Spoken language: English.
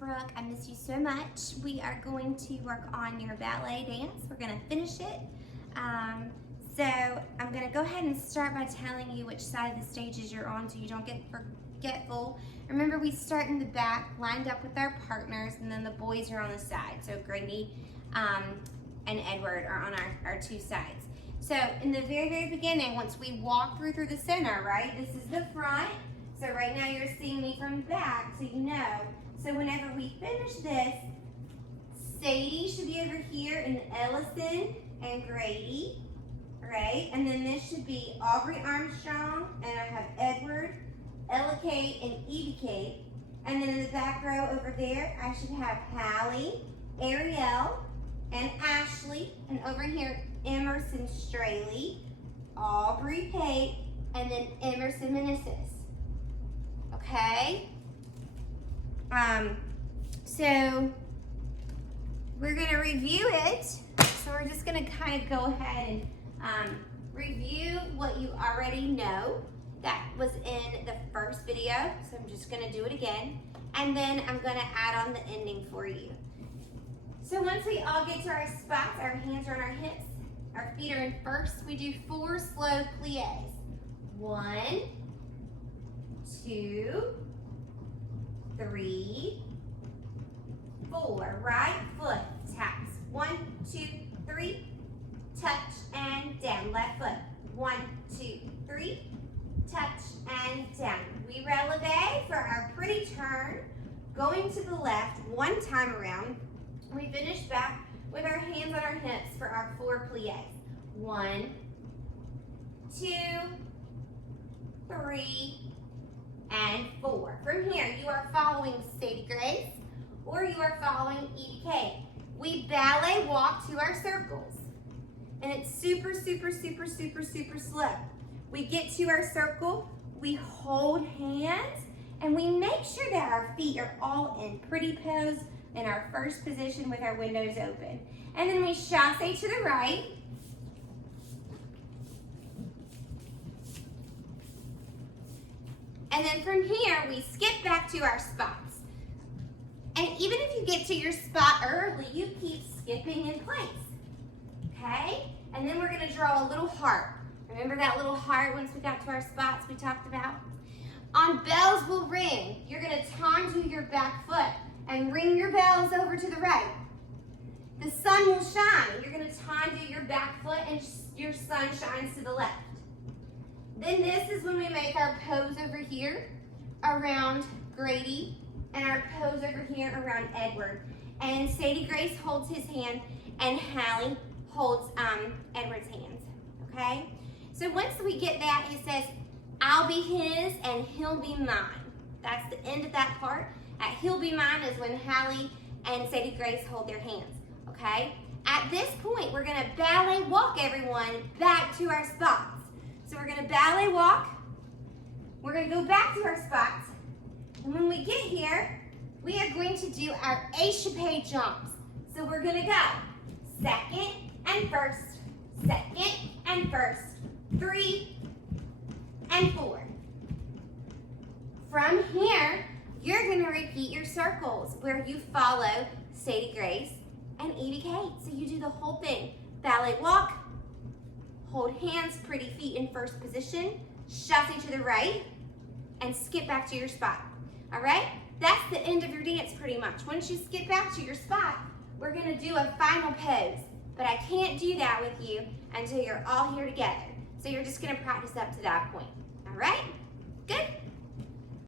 Brooke. I miss you so much. We are going to work on your ballet dance. We're going to finish it. So I'm going to go ahead and start by telling you which side of the stages you're on so you don't get forgetful. Remember, we start in the back, lined up with our partners, and then the boys are on the side. So Grady and Edward are on our two sides. So in the very, very beginning, once we walk through the center, right, this is the front. So right now you're seeing me from the back, so you know. So whenever we finish this, Sadie should be over here, and Ellison and Grady, right? And then this should be Aubrey Armstrong, and I have Edward, Ella Kate, and Evie Kate. And then in the back row over there, I should have Hallie, Ariel, and Ashley. And over here, Emerson Straley, Aubrey Kate, and then Emerson Meneses. Okay? So we're going to review it. So we're just going to kind of go ahead and review what you already know that was in the first video. So I'm just going to do it again. And then I'm going to add on the ending for you. So once we all get to our spots, our hands are on our hips, our feet are in first, we do 4 slow plies. 1, 2, 3, 4. Right foot taps. 1, 2, 3. Touch and down. Left foot. 1, 2, 3. Touch and down. We releve for our pretty turn. Going to the left 1 time around. We finish back with our hands on our hips for our 4 plies. 1, 2, 3, and 4. From here, you are following Sadie Grace or you are following Evie Kate. We ballet walk to our circles. And it's super, super, super, super, super slow. We get to our circle, we hold hands, and we make sure that our feet are all in pretty pose in our first position with our windows open. And then we chasse to the right. And then from here, we skip back to our spots. And even if you get to your spot early, you keep skipping in place. Okay? And then we're going to draw a little heart. Remember that little heart once we got to our spots we talked about? On bells will ring. You're going to time to your back foot and ring your bells over to the right. The sun will shine. You're going to time to your back foot and your sun shines to the left. Then this is when we make our pose over here around Grady and our pose over here around Edward. And Sadie Grace holds his hand and Hallie holds Edward's hands, okay? So once we get that, it says, I'll be his and he'll be mine. That's the end of that part. At he'll be mine is when Hallie and Sadie Grace hold their hands, okay? At this point, we're gonna ballet walk everyone back to our spots. So we're gonna ballet walk, we're gonna go back to our spots, and when we get here, we are going to do our échappé jumps. So we're gonna go second and first, 3 and 4. From here, you're gonna repeat your circles where you follow Sadie Grace and Evie Kate. So you do the whole thing. Ballet walk, hold hands, pretty feet in first position, chasse to the right, and skip back to your spot. All right? That's the end of your dance pretty much. Once you skip back to your spot, we're gonna do a final pose. But I can't do that with you until you're all here together. So you're just gonna practice up to that point. All right?